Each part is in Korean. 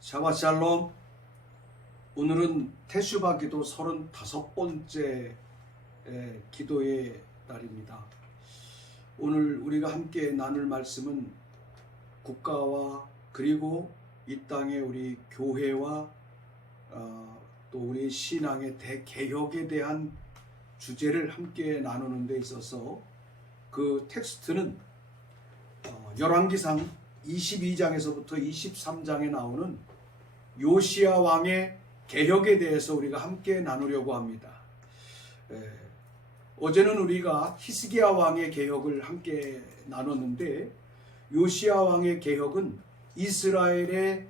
샤바샬롬. 오늘은 테슈바 기도 35번째 기도의 날입니다. 오늘 우리가 함께 나눌 말씀은 국가와 그리고 이 땅의 우리 교회와 또 우리 신앙의 대개혁에 대한 주제를 함께 나누는 데 있어서 그 텍스트는 열왕기상 22장에서부터 23장에 나오는 요시야 왕의 개혁에 대해서 우리가 함께 나누려고 합니다. 어제는 우리가 히스기야 왕의 개혁을 함께 나눴는데, 요시야 왕의 개혁은 이스라엘의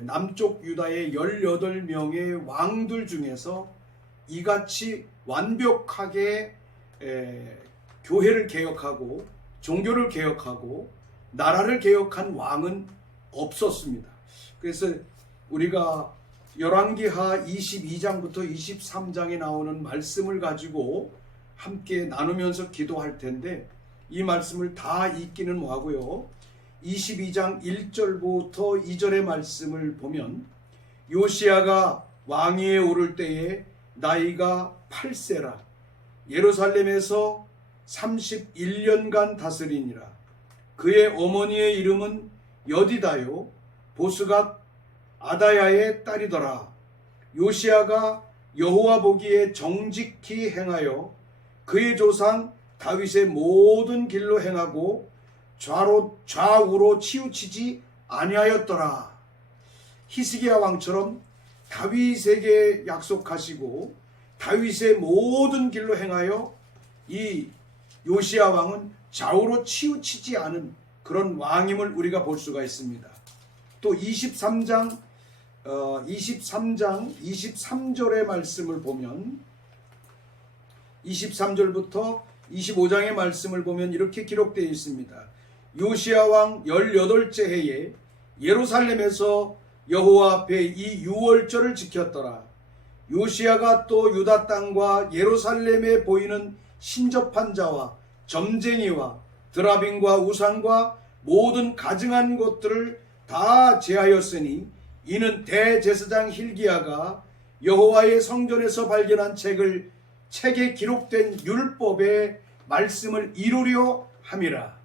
남쪽 유다의 18명의 왕들 중에서 이같이 완벽하게 교회를 개혁하고 종교를 개혁하고 나라를 개혁한 왕은 없었습니다. 그래서 우리가 열왕기하 22장부터 23장에 나오는 말씀을 가지고 함께 나누면서 기도할 텐데, 이 말씀을 다 읽기는 뭐하고요. 22장 1절부터 2절의 말씀을 보면, 요시야가 왕위에 오를 때에 나이가 8세라 예루살렘에서 31년간 다스리니라. 그의 어머니의 이름은 여디다요 보스갓 아다야의 딸이더라. 요시야가 여호와 보기에 정직히 행하여 그의 조상 다윗의 모든 길로 행하고 좌우로 치우치지 아니하였더라. 히스기야 왕처럼 다윗에게 약속하시고 다윗의 모든 길로 행하여 이 요시야 왕은 좌우로 치우치지 않은 그런 왕임을 우리가 볼 수가 있습니다. 또 23장 23절의 말씀을 보면, 23절부터 25장의 말씀을 보면 이렇게 기록되어 있습니다. 요시야 왕 18째 해에 예루살렘에서 여호와 앞에 이 유월절을 지켰더라. 요시야가 또 유다 땅과 예루살렘에 보이는 신접한 자와 점쟁이와 드라빈과 우상과 모든 가증한 것들을 다 제하였으니, 이는 대제사장 힐기야가 여호와의 성전에서 발견한 책에 기록된 율법의 말씀을 이루려 함이라.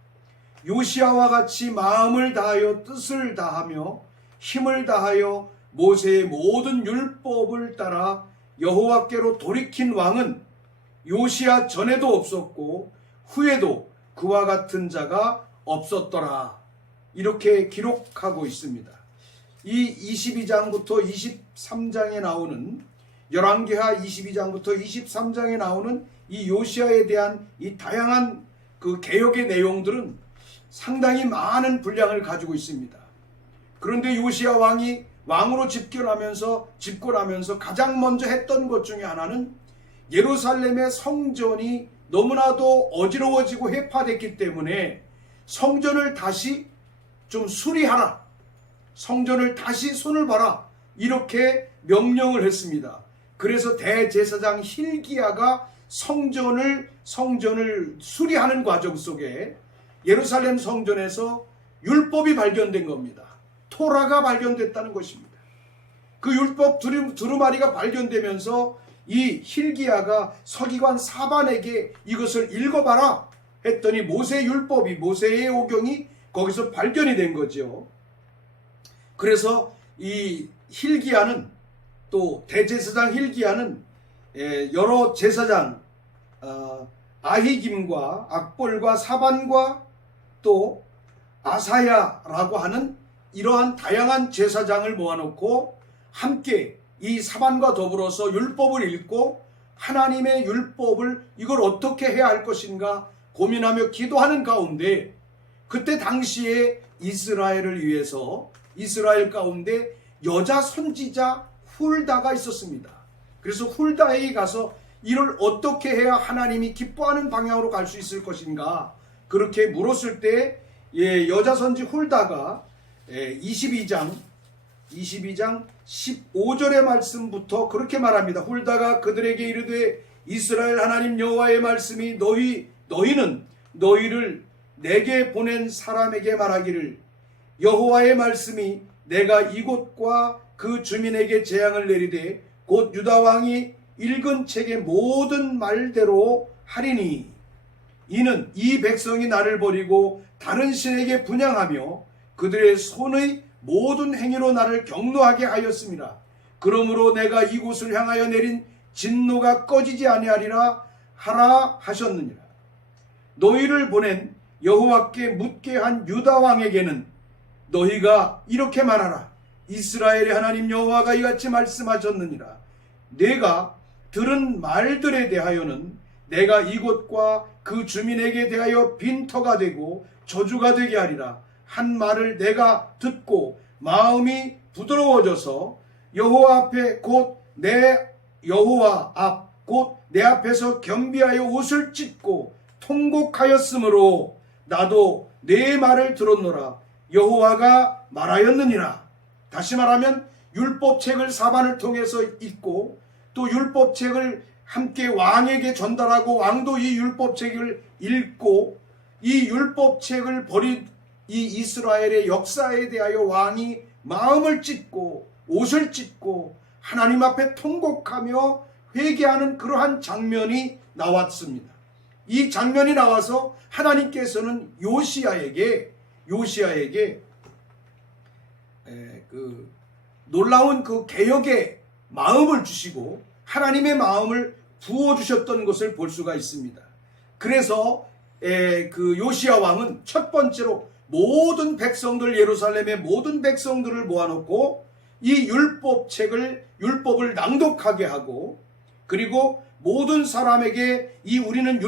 요시야와 같이 마음을 다하여 뜻을 다하며 힘을 다하여 모세의 모든 율법을 따라 여호와께로 돌이킨 왕은 요시야 전에도 없었고 후에도 그와 같은 자가 없었더라. 이렇게 기록하고 있습니다. 이 22장부터 23장에 나오는, 열왕기하 22장부터 23장에 나오는 이 요시야에 대한 이 다양한 그 개혁의 내용들은 상당히 많은 분량을 가지고 있습니다. 그런데 요시야 왕이 왕으로 집권하면서 가장 먼저 했던 것 중에 하나는 예루살렘의 성전이 너무나도 어지러워지고 해파됐기 때문에 성전을 다시 좀 수리하라, 성전을 다시 손을 봐라, 이렇게 명령을 했습니다. 그래서 대제사장 힐기야가 성전을 수리하는 과정 속에 예루살렘 성전에서 율법이 발견된 겁니다. 토라가 발견됐다는 것입니다. 그 율법 두루마리가 발견되면서 이 힐기야가 서기관 사반에게 이것을 읽어봐라 했더니 모세의 율법이, 모세의 오경이 거기서 발견이 된 거죠. 그래서 이 힐기야는, 또 대제사장 힐기야는 여러 제사장 아히김과 악볼과 사반과 또 아사야라고 하는 이러한 다양한 제사장을 모아놓고 함께 이 사반과 더불어서 율법을 읽고 하나님의 율법을 이걸 어떻게 해야 할 것인가 고민하며 기도하는 가운데, 그때 당시에 이스라엘을 위해서 이스라엘 가운데 여자 선지자 훌다가 있었습니다. 그래서 훌다에게 가서 이를 어떻게 해야 하나님이 기뻐하는 방향으로 갈 수 있을 것인가 그렇게 물었을 때, 여자 선지 훌다가 22장 15절의 말씀부터 그렇게 말합니다. 훌다가 그들에게 이르되 이스라엘 하나님 여호와의 말씀이 너희는 너희를 내게 보낸 사람에게 말하기를 여호와의 말씀이 내가 이곳과 그 주민에게 재앙을 내리되 곧 유다 왕이 읽은 책의 모든 말대로 하리니 이는 이 백성이 나를 버리고 다른 신에게 분향하며 그들의 손의 모든 행위로 나를 경노하게 하였습니다. 그러므로 내가 이곳을 향하여 내린 진노가 꺼지지 아니하리라 하라 하셨느니라. 너희를 보낸 여호와께 묻게 한 유다 왕에게는 너희가 이렇게 말하라. 이스라엘의 하나님 여호와가 이같이 말씀하셨느니라. 내가 들은 말들에 대하여는 내가 이곳과 그 주민에게 대하여 빈터가 되고 저주가 되게 하리라. 한 말을 내가 듣고 마음이 부드러워져서 여호와 앞에 곧 내 앞에서 겸비하여 옷을 찢고 통곡하였으므로 나도 내 말을 들었노라. 여호와가 말하였느니라. 다시 말하면 율법책을 사반을 통해서 읽고 또 율법책을 함께 왕에게 전달하고 왕도 이 율법책을 읽고 이 율법책을 버린 이 이스라엘의 역사에 대하여 왕이 마음을 찢고 옷을 찢고 하나님 앞에 통곡하며 회개하는 그러한 장면이 나왔습니다. 이 장면이 나와서 하나님께서는 요시야에게 그 놀라운 그 개혁의 마음을 주시고 하나님의 마음을 부어주셨던 것을 볼 수가 있습니다. 그래서 그 요시야 왕은 첫 번째로 모든 백성들, 예루살렘의 모든 백성들을 모아놓고 이 율법을 낭독하게 하고 그리고 모든 사람에게 우리는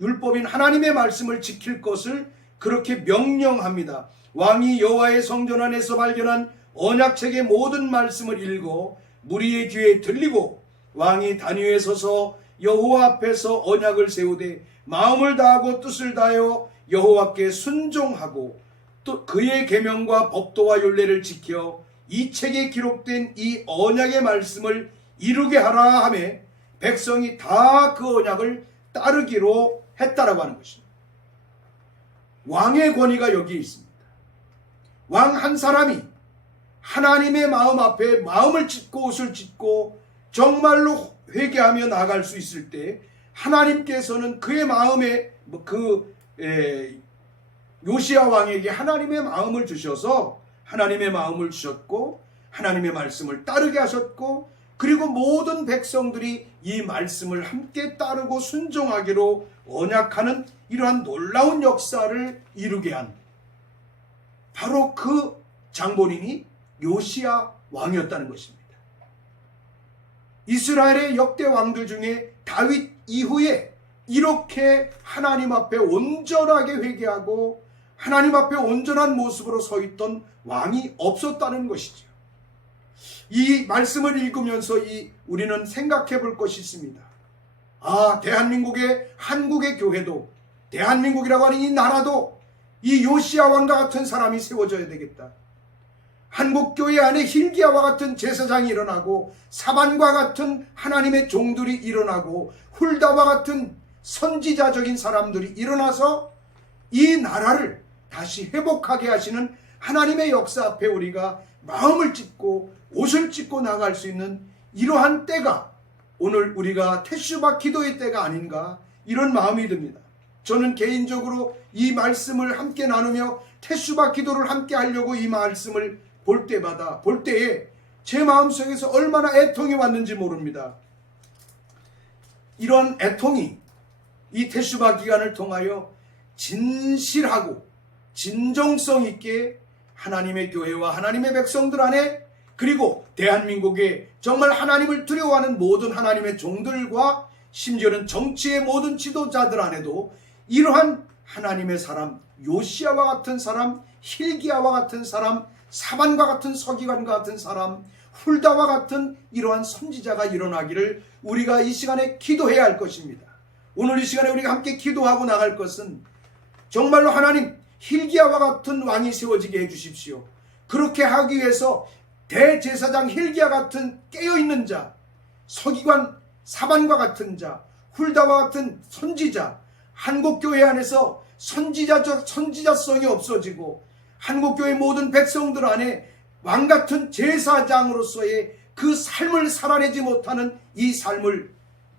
율법인 하나님의 말씀을 지킬 것을 그렇게 명령합니다. 왕이 여호와의 성전 안에서 발견한 언약책의 모든 말씀을 읽어 무리의 귀에 들리고 왕이 단위에 서서 여호와 앞에서 언약을 세우되 마음을 다하고 뜻을 다하여 여호와께 순종하고 또 그의 계명과 법도와 율례를 지켜 이 책에 기록된 이 언약의 말씀을 이루게 하라 하매 백성이 다 그 언약을 따르기로 했다라고 하는 것입니다. 왕의 권위가 여기에 있습니다. 왕 한 사람이 하나님의 마음 앞에 마음을 찢고 옷을 찢고 정말로 회개하며 나아갈 수 있을 때 하나님께서는 그의 마음에 요시야 왕에게 하나님의 마음을 주셔서 하나님의 마음을 주셨고 하나님의 말씀을 따르게 하셨고 그리고 모든 백성들이 이 말씀을 함께 따르고 순종하기로 언약하는 이러한 놀라운 역사를 이루게 한 바로 그 장본인이 요시야 왕이었다는 것입니다. 이스라엘의 역대 왕들 중에 다윗 이후에 이렇게 하나님 앞에 온전하게 회개하고 하나님 앞에 온전한 모습으로 서 있던 왕이 없었다는 것이죠. 이 말씀을 읽으면서 우리는 생각해 볼 것이 있습니다. 대한민국의 한국의 교회도 대한민국이라고 하는 이 나라도 이 요시야 왕과 같은 사람이 세워져야 되겠다. 한국교회 안에 hil기야와 같은 제사장이 일어나고 사반과 같은 하나님의 종들이 일어나고 훌다와 같은 선지자적인 사람들이 일어나서 이 나라를 다시 회복하게 하시는 하나님의 역사 앞에 우리가 마음을 찢고 옷을 찢고 나갈 수 있는 이러한 때가 오늘 우리가 테슈바 기도의 때가 아닌가 이런 마음이 듭니다. 저는 개인적으로 이 말씀을 함께 나누며 테슈바 기도를 함께 하려고 이 말씀을 볼 때에 제 마음속에서 얼마나 애통이 왔는지 모릅니다. 이런 애통이 이 테슈바 기간을 통하여 진실하고 진정성 있게 하나님의 교회와 하나님의 백성들 안에 그리고 대한민국에 정말 하나님을 두려워하는 모든 하나님의 종들과 심지어는 정치의 모든 지도자들 안에도 이러한 하나님의 사람, 요시야와 같은 사람, hil기야와 같은 사람, 사반과 같은 서기관과 같은 사람, 훌다와 같은 이러한 선지자가 일어나기를 우리가 이 시간에 기도해야 할 것입니다. 오늘 이 시간에 우리가 함께 기도하고 나갈 것은 정말로 하나님 hil기야와 같은 왕이 세워지게 해주십시오. 그렇게 하기 위해서 대제사장 hil기야 같은 깨어있는 자, 서기관 사반과 같은 자, 훌다와 같은 선지자, 한국교회 안에서 선지자성이 없어지고 한국교회 모든 백성들 안에 왕같은 제사장으로서의 그 삶을 살아내지 못하는 이 삶을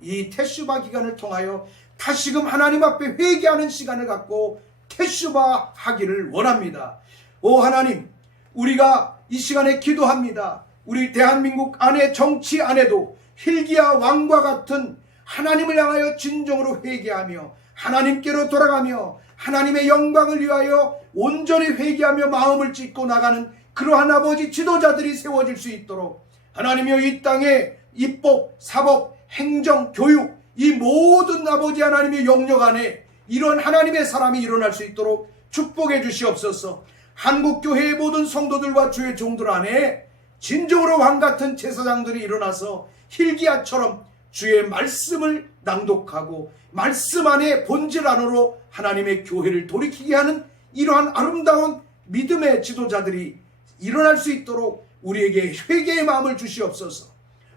이 테슈바 기간을 통하여 다시금 하나님 앞에 회개하는 시간을 갖고 테슈바 하기를 원합니다. 오 하나님, 우리가 이 시간에 기도합니다. 우리 대한민국 안에 정치 안에도 hil기야 왕과 같은 하나님을 향하여 진정으로 회개하며 하나님께로 돌아가며 하나님의 영광을 위하여 온전히 회개하며 마음을 찢고 나가는 그러한 아버지 지도자들이 세워질 수 있도록 하나님이여 이 땅에 입법, 사법, 행정, 교육 이 모든 아버지 하나님의 영역 안에 이런 하나님의 사람이 일어날 수 있도록 축복해 주시옵소서. 한국교회의 모든 성도들과 주의 종들 안에 진정으로 왕같은 제사장들이 일어나서 hil기야처럼 주의 말씀을 낭독하고 말씀 안에 본질 안으로 하나님의 교회를 돌이키게 하는 이러한 아름다운 믿음의 지도자들이 일어날 수 있도록 우리에게 회개의 마음을 주시옵소서.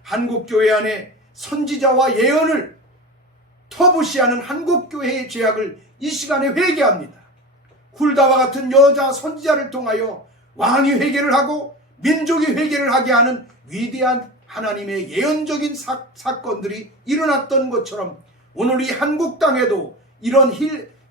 한국교회 안에 선지자와 예언을 터부시하는 한국교회의 죄악을 이 시간에 회개합니다. 훌다와 같은 여자 선지자를 통하여 왕이 회개를 하고 민족이 회개를 하게 하는 위대한 하나님의 예언적인 사건들이 일어났던 것처럼 오늘 이 한국 땅에도 이런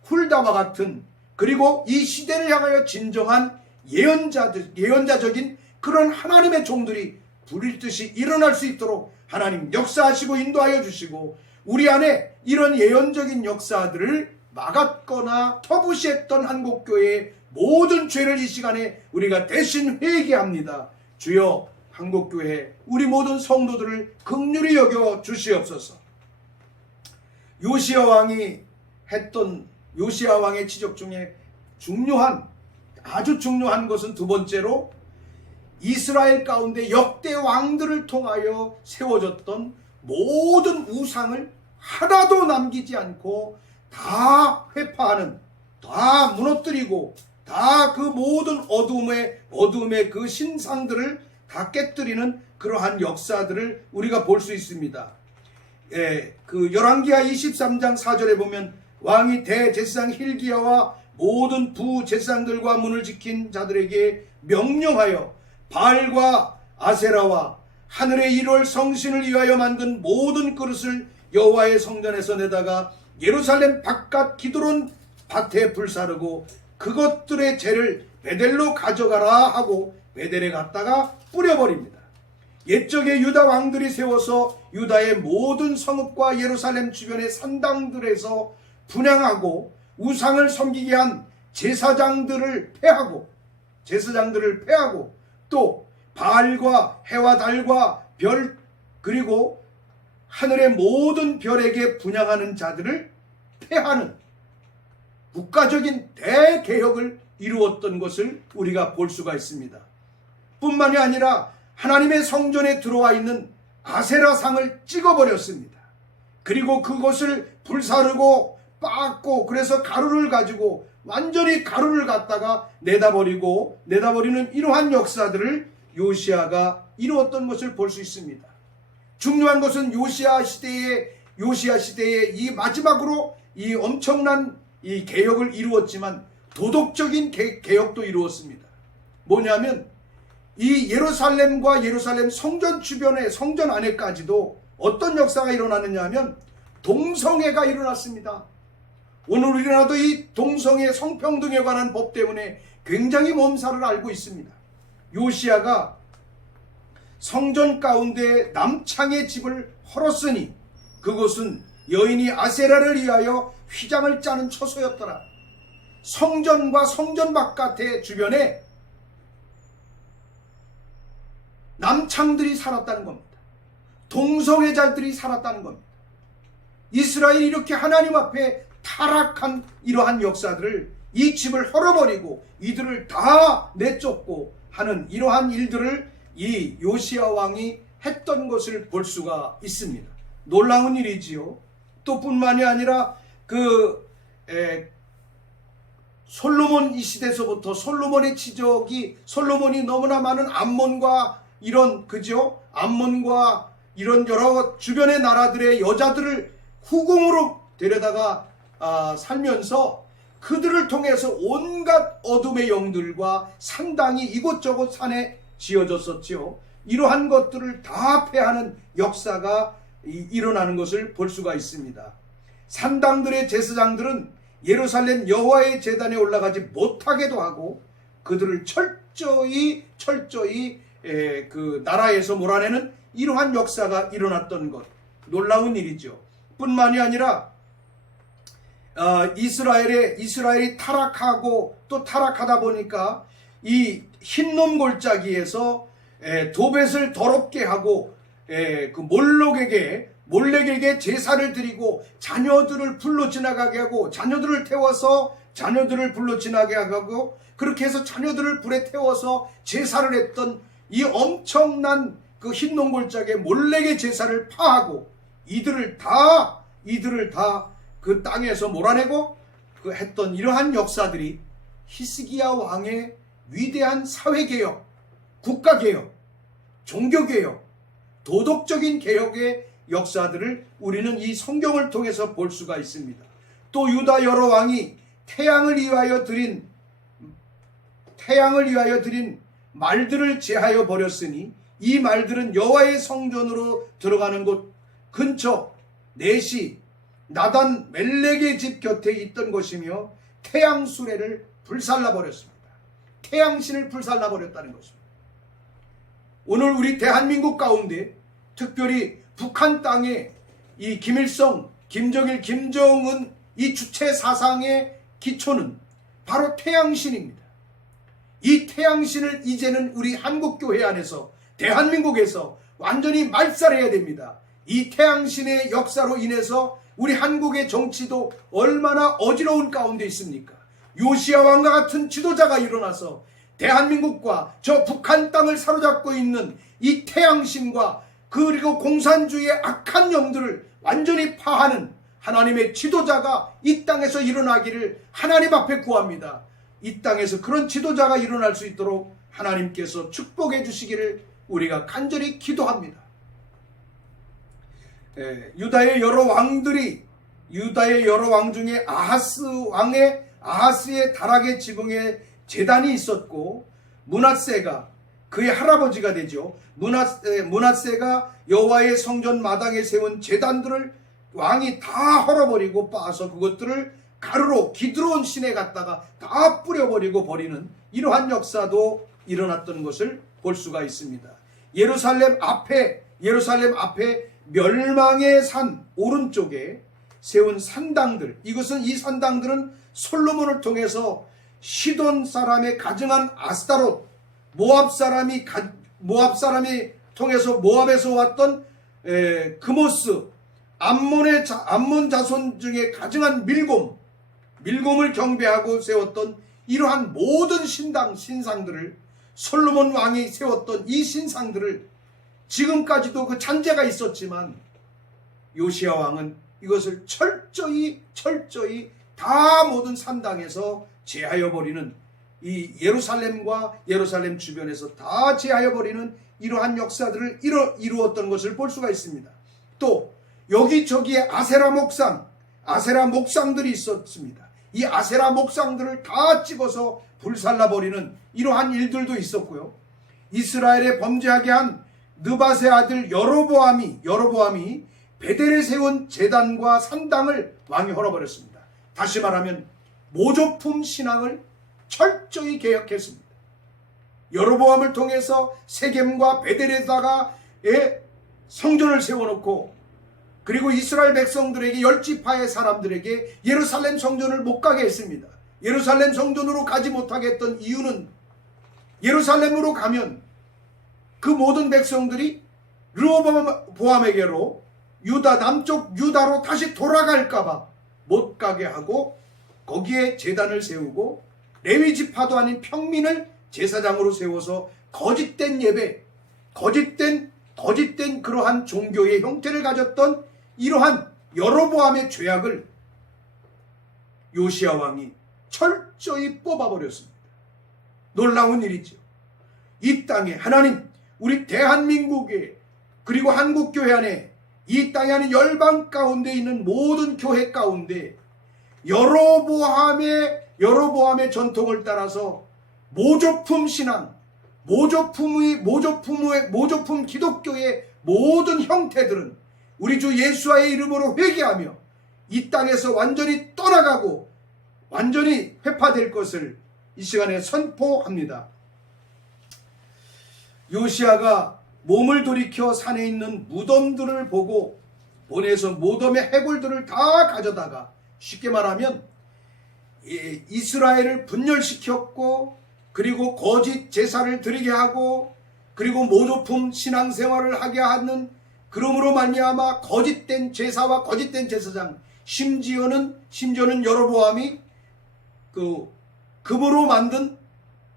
훌다와 같은 그리고 이 시대를 향하여 진정한 예언자적인 그런 하나님의 종들이 불일 듯이 일어날 수 있도록 하나님 역사하시고 인도하여 주시고 우리 안에 이런 예언적인 역사들을 막았거나 터부시했던 한국교회의 모든 죄를 이 시간에 우리가 대신 회개합니다. 주여 한국교회 우리 모든 성도들을 긍휼히 여겨 주시옵소서. 요시야 왕이 했던 요시야 왕의 지적 중에 아주 중요한 것은 두 번째로 이스라엘 가운데 역대 왕들을 통하여 세워졌던 모든 우상을 하나도 남기지 않고 다 회파하는, 다 무너뜨리고 다 그 모든 어둠의 그 신상들을 다 깨뜨리는 그러한 역사들을 우리가 볼 수 있습니다. 그 열왕기하 23장 4절에 보면 왕이 대제사장 hil기야와 모든 부제사장들과 문을 지킨 자들에게 명령하여 바알과 아세라와 하늘의 1월 성신을 위하여 만든 모든 그릇을 여호와의 성전에서 내다가 예루살렘 바깥 기드론 밭에 불사르고 그것들의 재를 베델로 가져가라 하고 베델에 갔다가 뿌려버립니다. 옛적에 유다 왕들이 세워서 유다의 모든 성읍과 예루살렘 주변의 산당들에서 분향하고 우상을 섬기게 한 제사장들을 패하고 또 바알과 해와 달과 별 그리고 하늘의 모든 별에게 분향하는 자들을 패하는 국가적인 대개혁을 이루었던 것을 우리가 볼 수가 있습니다. 뿐만이 아니라 하나님의 성전에 들어와 있는 아세라상을 찍어버렸습니다. 그리고 그것을 불사르고 빻고 그래서 가루를 가지고 완전히 가루를 갖다가 내다버리는 이러한 역사들을 요시야가 이루었던 것을 볼 수 있습니다. 중요한 것은 요시야 시대에 이 마지막으로 이 엄청난 이 개혁을 이루었지만 도덕적인 개혁도 이루었습니다. 뭐냐면 이 예루살렘과 예루살렘 성전 주변의 성전 안에까지도 어떤 역사가 일어나느냐 하면 동성애가 일어났습니다. 오늘 우리나라도 이 동성애 성평등에 관한 법 때문에 굉장히 몸살을 앓고 있습니다. 요시야가 성전 가운데 남창의 집을 헐었으니 그곳은 여인이 아세라를 위하여 휘장을 짜는 처소였더라. 성전과 성전 바깥의 주변에 남창들이 살았다는 겁니다. 동성애자들이 살았다는 겁니다. 이스라엘이 이렇게 하나님 앞에 타락한 이러한 역사들을 이 집을 헐어버리고 이들을 다 내쫓고 하는 이러한 일들을 이 요시야 왕이 했던 것을 볼 수가 있습니다. 놀라운 일이지요. 또 뿐만이 아니라 솔로몬 이 시대에서부터 솔로몬의 지적이 솔로몬이 너무나 많은 암몬과 암몬과 이런 여러 주변의 나라들의 여자들을 후궁으로 데려다가 살면서 그들을 통해서 온갖 어둠의 영들과 산당이 이곳저곳 산에 지어졌었지요. 이러한 것들을 다 패하는 역사가 일어나는 것을 볼 수가 있습니다. 산당들의 제사장들은 예루살렘 여호와의 제단에 올라가지 못하게도 하고 그들을 철저히 그 나라에서 몰아내는 이러한 역사가 일어났던 것, 놀라운 일이죠. 뿐만이 아니라 이스라엘이 타락하고 또 타락하다 보니까 이 흰놈 골짜기에서 도벳을 더럽게 하고 그 몰렉에게 제사를 드리고 자녀들을 불로 지나가게 하고 자녀들을 태워서 자녀들을 불로 지나게 하고 그렇게 해서 자녀들을 불에 태워서 제사를 했던 이 엄청난 그 흰놈 골짜기에 몰렉의 제사를 파하고 이들을 다 그 땅에서 몰아내고 그 했던 이러한 역사들이 히스기야 왕의 위대한 사회개혁, 국가개혁, 종교개혁, 도덕적인 개혁의 역사들을 우리는 이 성경을 통해서 볼 수가 있습니다. 또 유다 여러 왕이 태양을 위하여 드린 말들을 제하여 버렸으니 이 말들은 여호와의 성전으로 들어가는 곳 근처 넷이 나단 멜렉의 집 곁에 있던 것이며 태양 수레를 불살라 버렸습니다. 태양신을 불살라 버렸다는 것입니다. 오늘 우리 대한민국 가운데 특별히 북한 땅에 이 김일성, 김정일, 김정은 이 주체 사상의 기초는 바로 태양신입니다. 이 태양신을 이제는 우리 한국교회 안에서 대한민국에서 완전히 말살해야 됩니다. 이 태양신의 역사로 인해서 우리 한국의 정치도 얼마나 어지러운 가운데 있습니까? 요시야 왕과 같은 지도자가 일어나서 대한민국과 저 북한 땅을 사로잡고 있는 이 태양신과 그리고 공산주의의 악한 영들을 완전히 파하는 하나님의 지도자가 이 땅에서 일어나기를 하나님 앞에 구합니다. 이 땅에서 그런 지도자가 일어날 수 있도록 하나님께서 축복해 주시기를 우리가 간절히 기도합니다. 유다의 여러 왕 중에 아하스의 다락의 지붕에 제단이 있었고 므낫세가 그의 할아버지가 되죠. 므낫세가 여호와의 성전 마당에 세운 제단들을 왕이 다 헐어버리고 빻아서 그것들을 가루로 기드론 시내에 갖다가 다 뿌려버리고 버리는 이러한 역사도 일어났던 것을 볼 수가 있습니다. 예루살렘 앞에 멸망의 산 오른쪽에 세운 산당들, 이 산당들은 솔로몬을 통해서 시돈 사람의 가증한 아스타롯, 모압 사람이 통해서 모압에서 왔던 그모스, 암몬 자손 중에 가증한 밀곰을 경배하고 세웠던 이러한 모든 신상들을 솔로몬 왕이 세웠던 이 신상들을 지금까지도 그 잔재가 있었지만 요시야 왕은 이것을 철저히 다 모든 산당에서 제하여 버리는 이 예루살렘과 예루살렘 주변에서 다 제하여 버리는 이러한 역사들을 이루었던 것을 볼 수가 있습니다. 또 여기저기에 아세라 목상들이 있었습니다. 이 아세라 목상들을 다 찍어서 불살라 버리는 이러한 일들도 있었고요. 이스라엘에 범죄하게 한 느밧의 아들 여로보암이 베델에 세운 제단과 산당을 왕이 헐어버렸습니다. 다시 말하면 모조품 신앙을 철저히 개혁했습니다. 여로보암을 통해서 세겜과 베델에다가 성전을 세워놓고 그리고 이스라엘 백성들에게 10지파의 사람들에게 예루살렘 성전을 못 가게 했습니다. 예루살렘 성전으로 가지 못하게 했던 이유는 예루살렘으로 가면 그 모든 백성들이 르호보암에게로 남쪽 유다로 다시 돌아갈까봐 못 가게 하고 거기에 제단을 세우고 레위 지파도 아닌 평민을 제사장으로 세워서 거짓된 예배, 거짓된 그러한 종교의 형태를 가졌던 이러한 여로보암의 죄악을 요시야 왕이 철저히 뽑아버렸습니다. 놀라운 일이죠. 이 땅에 하나님, 우리 대한민국에 그리고 한국교회 안에 이 땅에 하는 열방 가운데 있는 모든 교회 가운데 여로보암의 전통을 따라서 모조품 신앙, 모조품 기독교의 모든 형태들은 우리 주 예수와의 이름으로 회개하며 이 땅에서 완전히 떠나가고 완전히 회파될 것을 이 시간에 선포합니다. 요시야가 몸을 돌이켜 산에 있는 무덤들을 보고 보내서 무덤의 해골들을 다 가져다가, 쉽게 말하면 이스라엘을 분열시켰고, 그리고 거짓 제사를 드리게 하고, 그리고 모조품 신앙생활을 하게 하는, 그러므로 말미암아 거짓된 제사와 거짓된 제사장, 심지어는 여로보암이 금으로 만든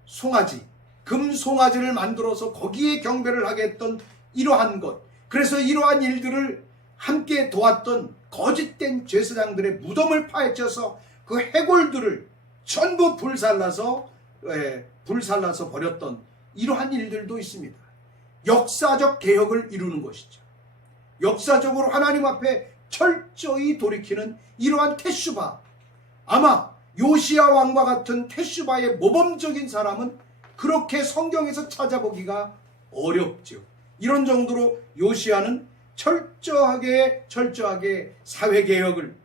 송아지, 금송아지를 만들어서 거기에 경배를 하게 했던 이러한 것, 그래서 이러한 일들을 함께 도왔던 거짓된 제사장들의 무덤을 파헤쳐서 그 해골들을 전부 불살라서 버렸던 이러한 일들도 있습니다. 역사적 개혁을 이루는 것이죠. 역사적으로 하나님 앞에 철저히 돌이키는 이러한 테슈바, 아마 요시야 왕과 같은 테슈바의 모범적인 사람은 그렇게 성경에서 찾아보기가 어렵죠. 이런 정도로 요시야는 철저하게 사회개혁을,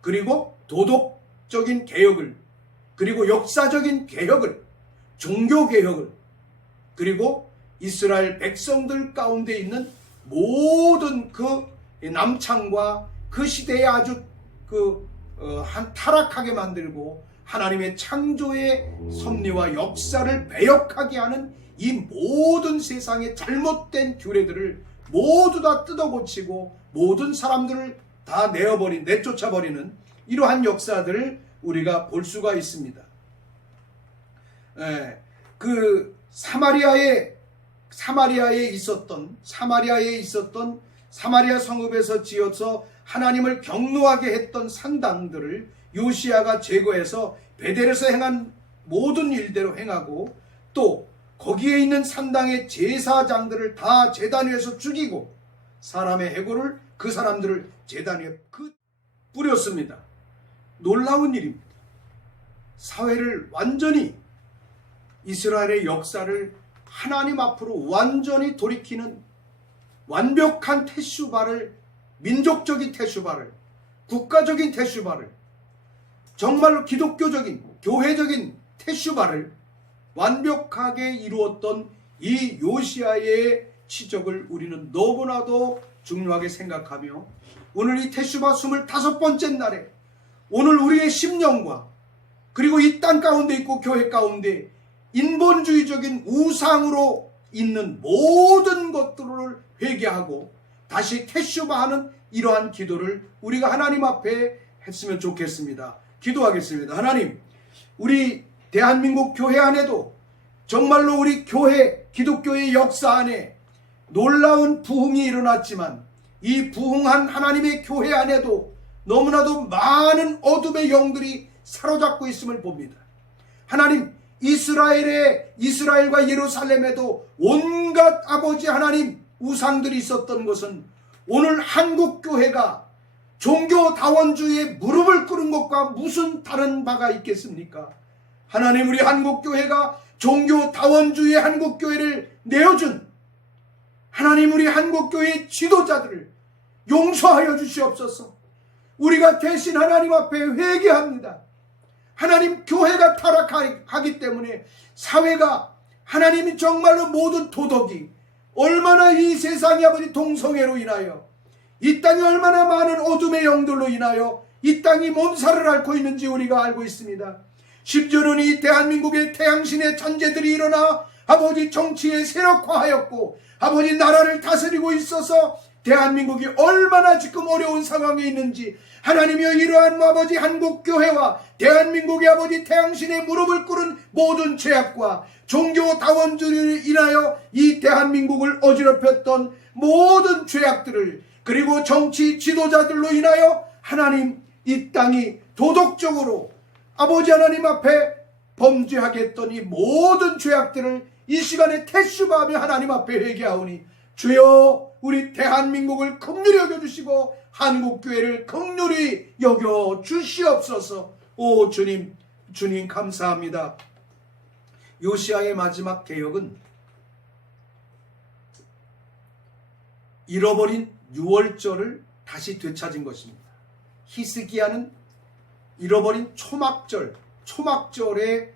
그리고 도덕적인 개혁을, 그리고 역사적인 개혁을, 종교개혁을, 그리고 이스라엘 백성들 가운데 있는 모든 그 남창과 그 시대에 아주 타락하게 만들고 하나님의 창조의 섭리와 역사를 배역하게 하는 이 모든 세상의 잘못된 규례들을 모두 다 뜯어고치고 모든 사람들을 다 내쫓아버리는 이러한 역사들을 우리가 볼 수가 있습니다. 그 사마리아에 있었던 사마리아 성읍에서 지어서 하나님을 경노하게 했던 산당들을 요시야가 제거해서 베델에서 행한 모든 일대로 행하고, 또 거기에 있는 산당의 제사장들을 다 제단 위에서 죽이고 사람의 해골을 그 사람들을 제단 위에 뿌렸습니다. 놀라운 일입니다. 사회를 완전히, 이스라엘의 역사를 하나님 앞으로 완전히 돌이키는 완벽한 테슈바를, 민족적인 테슈바를, 국가적인 테슈바를, 정말로 기독교적인 교회적인 테슈바를 완벽하게 이루었던 이 요시야의 치적을 우리는 너무나도 중요하게 생각하며, 오늘 이 테슈바 25번째 날에 오늘 우리의 심령과 그리고 이 땅 가운데 있고 교회 가운데 인본주의적인 우상으로 있는 모든 것들을 회개하고 다시 테슈바하는 이러한 기도를 우리가 하나님 앞에 했으면 좋겠습니다. 기도하겠습니다. 하나님, 우리 대한민국 교회 안에도 정말로 우리 교회, 기독교의 역사 안에 놀라운 부흥이 일어났지만 이 부흥한 하나님의 교회 안에도 너무나도 많은 어둠의 영들이 사로잡고 있음을 봅니다. 하나님, 이스라엘과 예루살렘에도 온갖 아버지 하나님 우상들이 있었던 것은 오늘 한국 교회가 종교다원주의에 무릎을 꿇은 것과 무슨 다른 바가 있겠습니까? 하나님, 우리 한국교회가 종교다원주의의 한국교회를 내어준 하나님, 우리 한국교회의 지도자들을 용서하여 주시옵소서. 우리가 대신 하나님 앞에 회개합니다. 하나님, 교회가 타락하기 때문에 사회가, 하나님이 정말로 모든 도덕이 얼마나 이 세상이 아버지 동성애로 인하여, 이 땅이 얼마나 많은 어둠의 영들로 인하여 이 땅이 몸살을 앓고 있는지 우리가 알고 있습니다. 심지어는 이 대한민국의 태양신의 천재들이 일어나 아버지 정치에 세력화하였고 아버지 나라를 다스리고 있어서 대한민국이 얼마나 지금 어려운 상황에 있는지, 하나님이여, 이러한 아버지 한국교회와 대한민국의 아버지 태양신의 무릎을 꿇은 모든 죄악과 종교다원주의로 인하여 이 대한민국을 어지럽혔던 모든 죄악들을, 그리고 정치 지도자들로 인하여 하나님, 이 땅이 도덕적으로 아버지 하나님 앞에 범죄하게 했던 이 모든 죄악들을 이 시간에 테슈바하며 하나님 앞에 회개하오니, 주여, 우리 대한민국을 긍휼히 여겨주시고 한국교회를 긍휼히 여겨 주시옵소서. 오 주님, 주님 감사합니다. 요시야의 마지막 개혁은 잃어버린 유월절을 다시 되찾은 것입니다. 히스기야는 잃어버린 초막절에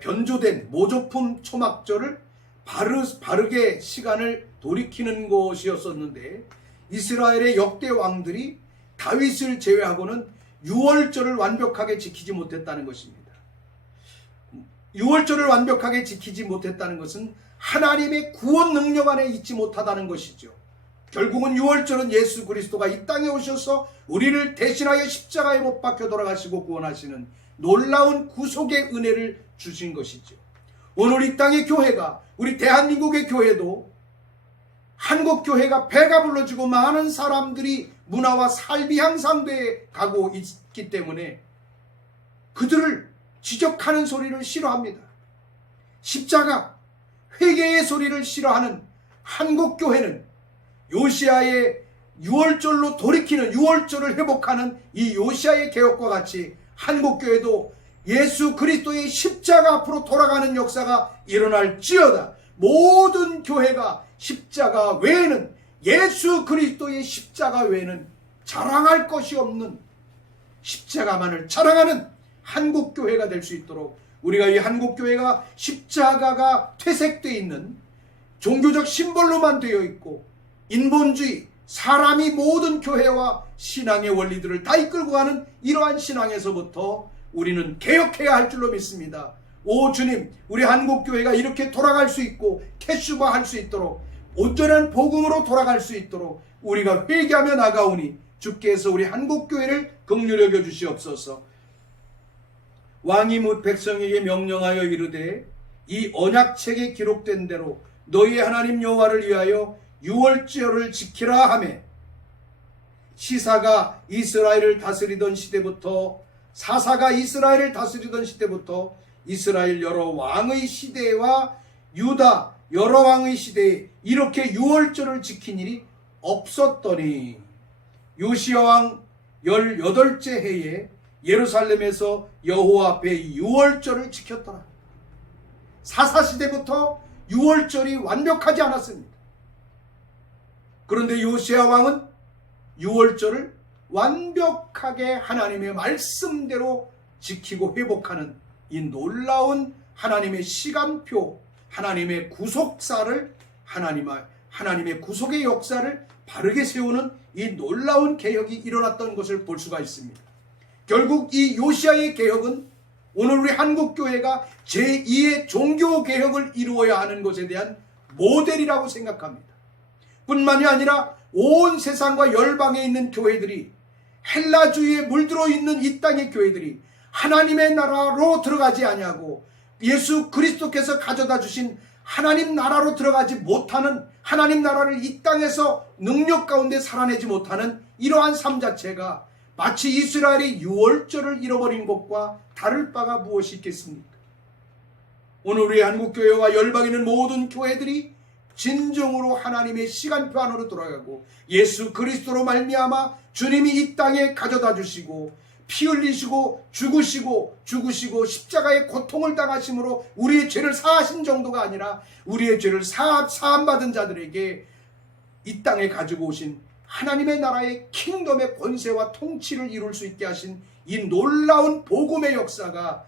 변조된 모조품 초막절을 바르게 시간을 돌이키는 것이었었는데, 이스라엘의 역대 왕들이 다윗을 제외하고는 유월절을 완벽하게 지키지 못했다는 것입니다. 유월절을 완벽하게 지키지 못했다는 것은 하나님의 구원 능력 안에 있지 못하다는 것이죠. 결국은 유월절은 예수 그리스도가 이 땅에 오셔서 우리를 대신하여 십자가에 못 박혀 돌아가시고 구원하시는 놀라운 구속의 은혜를 주신 것이죠. 오늘 이 땅의 교회가, 우리 대한민국의 교회도 한국교회가 배가 불러지고 많은 사람들이 문화와 삶이 향상돼 가고 있기 때문에 그들을 지적하는 소리를 싫어합니다. 십자가, 회개의 소리를 싫어하는 한국교회는 요시야의 유월절로 돌이키는, 유월절을 회복하는 이 요시야의 개혁과 같이 한국교회도 예수 그리스도의 십자가 앞으로 돌아가는 역사가 일어날지어다. 모든 교회가 십자가 외에는, 예수 그리스도의 십자가 외에는 자랑할 것이 없는, 십자가만을 자랑하는 한국교회가 될 수 있도록, 우리가 이 한국교회가 십자가가 퇴색되어 있는 종교적 심벌로만 되어 있고 인본주의, 사람이 모든 교회와 신앙의 원리들을 다 이끌고 가는 이러한 신앙에서부터 우리는 개혁해야 할 줄로 믿습니다. 오 주님, 우리 한국교회가 이렇게 돌아갈 수 있고 캐슈바할 수 있도록, 온전한 복음으로 돌아갈 수 있도록 우리가 회개하며 나가오니 주께서 우리 한국교회를 긍휼히 여겨 주시옵소서. 왕이 묻 백성에게 명령하여 이르되 이 언약책에 기록된 대로 너희의 하나님 여호와를 위하여 유월절을 지키라 하매, 시사가 이스라엘을 다스리던 시대부터, 사사가 이스라엘을 다스리던 시대부터 이스라엘 여러 왕의 시대와 유다 여러 왕의 시대에 이렇게 유월절을 지킨 일이 없었더니, 요시야 왕 18째 해에 예루살렘에서 여호와 앞에 유월절을 지켰더라. 사사시대부터 유월절이 완벽하지 않았습니다. 그런데 요시야 왕은 유월절을 완벽하게 하나님의 말씀대로 지키고 회복하는 이 놀라운 하나님의 시간표, 하나님의 구속사를, 하나님의 구속의 역사를 바르게 세우는 이 놀라운 개혁이 일어났던 것을 볼 수가 있습니다. 결국 이 요시야의 개혁은 오늘 우리 한국교회가 제2의 종교개혁을 이루어야 하는 것에 대한 모델이라고 생각합니다. 뿐만이 아니라 온 세상과 열방에 있는 교회들이, 헬라주의에 물들어 있는 이 땅의 교회들이 하나님의 나라로 들어가지 아니하고 예수 그리스도께서 가져다 주신 하나님 나라로 들어가지 못하는, 하나님 나라를 이 땅에서 능력 가운데 살아내지 못하는 이러한 삶 자체가 마치 이스라엘이 유월절을 잃어버린 것과 다를 바가 무엇이 있겠습니까? 오늘 우리 한국교회와 열방에 있는 모든 교회들이 진정으로 하나님의 시간표 안으로 돌아가고 예수 그리스도로 말미암아 주님이 이 땅에 가져다 주시고 피 흘리시고 죽으시고 십자가의 고통을 당하심으로 우리의 죄를 사하신 정도가 아니라 우리의 죄를 사함받은 자들에게 이 땅에 가지고 오신 하나님의 나라의 킹덤의 권세와 통치를 이룰 수 있게 하신 이 놀라운 복음의 역사가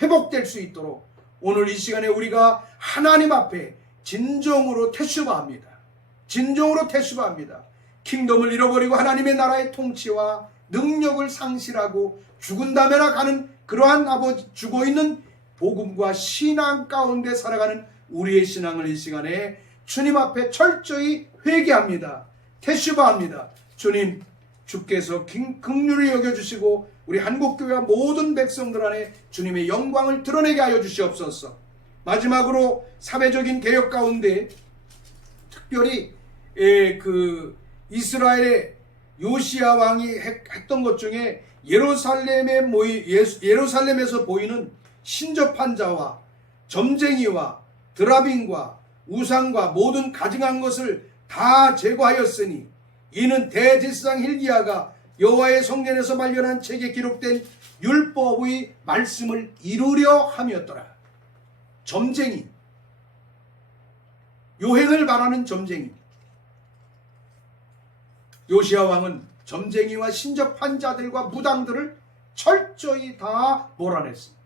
회복될 수 있도록 오늘 이 시간에 우리가 하나님 앞에 진정으로 태슈바합니다. 진정으로 태슈바합니다. 킹덤을 잃어버리고 하나님의 나라의 통치와 능력을 상실하고 죽은 다음에나 가는 그러한 죽어있는 복음과 신앙 가운데 살아가는 우리의 신앙을 이 시간에 주님 앞에 철저히 회개합니다. 태슈바합니다. 주님, 주께서 긍휼히 여겨주시고 우리 한국교회와 모든 백성들 안에 주님의 영광을 드러내게 하여 주시옵소서. 마지막으로 사회적인 개혁 가운데 특별히 이스라엘의 요시야 왕이 했던 것 중에 예루살렘에서 보이는 신접한 자와 점쟁이와 드라빈과 우상과 모든 가증한 것을 다 제거하였으니 이는 대제사장 hil기야가 여호와의 성전에서 발견한 책에 기록된 율법의 말씀을 이루려 함이었더라. 점쟁이, 요행을 바라는 점쟁이. 요시야 왕은 점쟁이와 신접한 자들과 무당들을 철저히 다 몰아냈습니다.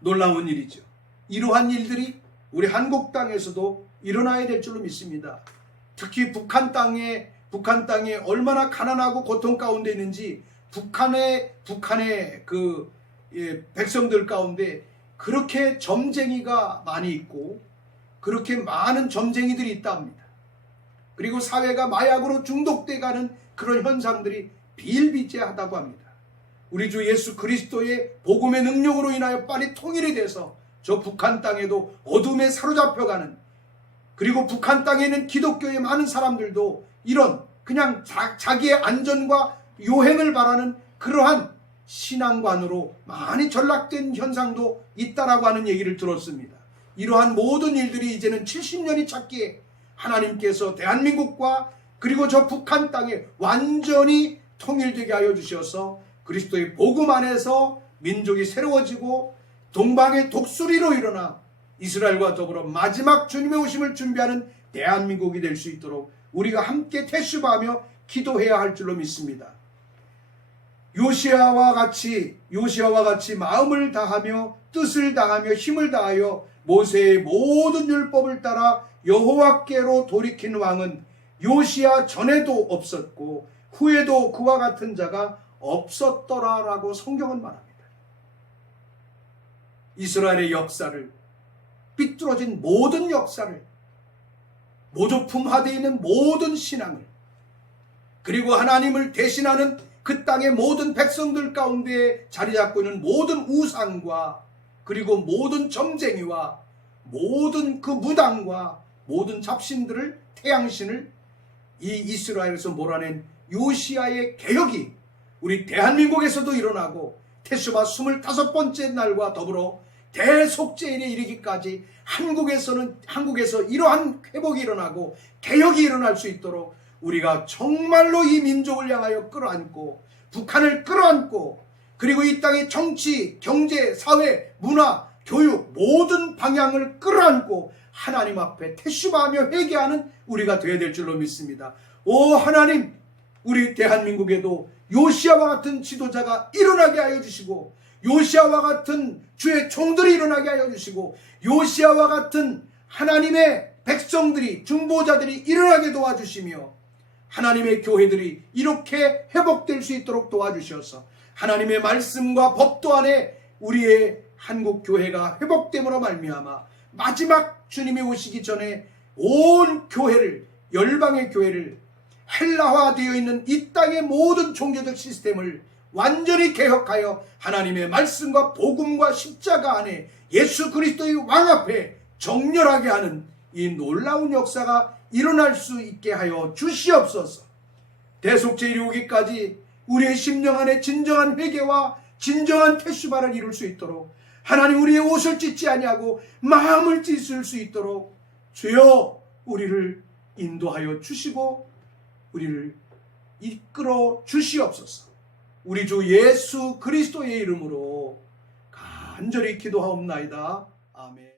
놀라운 일이죠. 이러한 일들이 우리 한국 땅에서도 일어나야 될 줄로 믿습니다. 특히 북한 땅에 얼마나 가난하고 고통 가운데 있는지 북한의 그 백성들 가운데 그렇게 점쟁이가 많이 있고 그렇게 많은 점쟁이들이 있다 합니다. 그리고 사회가 마약으로 중독돼 가는 그런 현상들이 비일비재하다고 합니다. 우리 주 예수 그리스도의 복음의 능력으로 인하여 빨리 통일이 돼서 저 북한 땅에도 어둠에 사로잡혀가는, 그리고 북한 땅에 있는 기독교의 많은 사람들도 이런 그냥 자기의 안전과 요행을 바라는 그러한 신앙관으로 많이 전락된 현상도 있다라고 하는 얘기를 들었습니다. 이러한 모든 일들이 이제는 70년이 찼기에 하나님께서 대한민국과 그리고 저 북한 땅에 완전히 통일되게 하여 주셔서 그리스도의 복음 안에서 민족이 새로워지고 동방의 독수리로 일어나 이스라엘과 더불어 마지막 주님의 오심을 준비하는 대한민국이 될 수 있도록 우리가 함께 태슈바하며 기도해야 할 줄로 믿습니다. 요시야와 같이 마음을 다하며 뜻을 다하며 힘을 다하여 모세의 모든 율법을 따라 여호와께로 돌이킨 왕은 요시야 전에도 없었고 후에도 그와 같은 자가 없었더라라고 성경은 말합니다. 이스라엘의 역사를, 삐뚤어진 모든 역사를, 모조품화되어 있는 모든 신앙을, 그리고 하나님을 대신하는 그 땅의 모든 백성들 가운데 자리 잡고 있는 모든 우상과 그리고 모든 점쟁이와 모든 그 무당과 모든 잡신들을, 태양신을 이 이스라엘에서 몰아낸 요시야의 개혁이 우리 대한민국에서도 일어나고 태슈바 25번째 날과 더불어 대속죄일에 이르기까지 한국에서 이러한 회복이 일어나고 개혁이 일어날 수 있도록 우리가 정말로 이 민족을 향하여 끌어안고 북한을 끌어안고 그리고 이 땅의 정치, 경제, 사회, 문화, 교육 모든 방향을 끌어안고 하나님 앞에 태슈바하며 회개하는 우리가 되어야 될 줄로 믿습니다. 오 하나님, 우리 대한민국에도 요시야와 같은 지도자가 일어나게 하여 주시고 요시야와 같은 주의 종들이 일어나게 하여 주시고 요시야와 같은 하나님의 백성들이, 중보자들이 일어나게 도와주시며 하나님의 교회들이 이렇게 회복될 수 있도록 도와주셔서 하나님의 말씀과 법도 안에 우리의 한국 교회가 회복됨으로 말미암아 마지막 주님이 오시기 전에 온 교회를, 열방의 교회를, 헬라화되어 있는 이 땅의 모든 종교적 시스템을 완전히 개혁하여 하나님의 말씀과 복음과 십자가 안에 예수 그리스도의 왕 앞에 정렬하게 하는 이 놀라운 역사가 일어날 수 있게 하여 주시옵소서. 대속죄일이 오기까지 우리의 심령 안에 진정한 회개와 진정한 태슈바를 이룰 수 있도록 하나님 우리의 옷을 찢지 아니하고 마음을 찢을 수 있도록 주여 우리를 인도하여 주시고 우리를 이끌어 주시옵소서. 우리 주 예수 그리스도의 이름으로 간절히 기도하옵나이다. 아멘.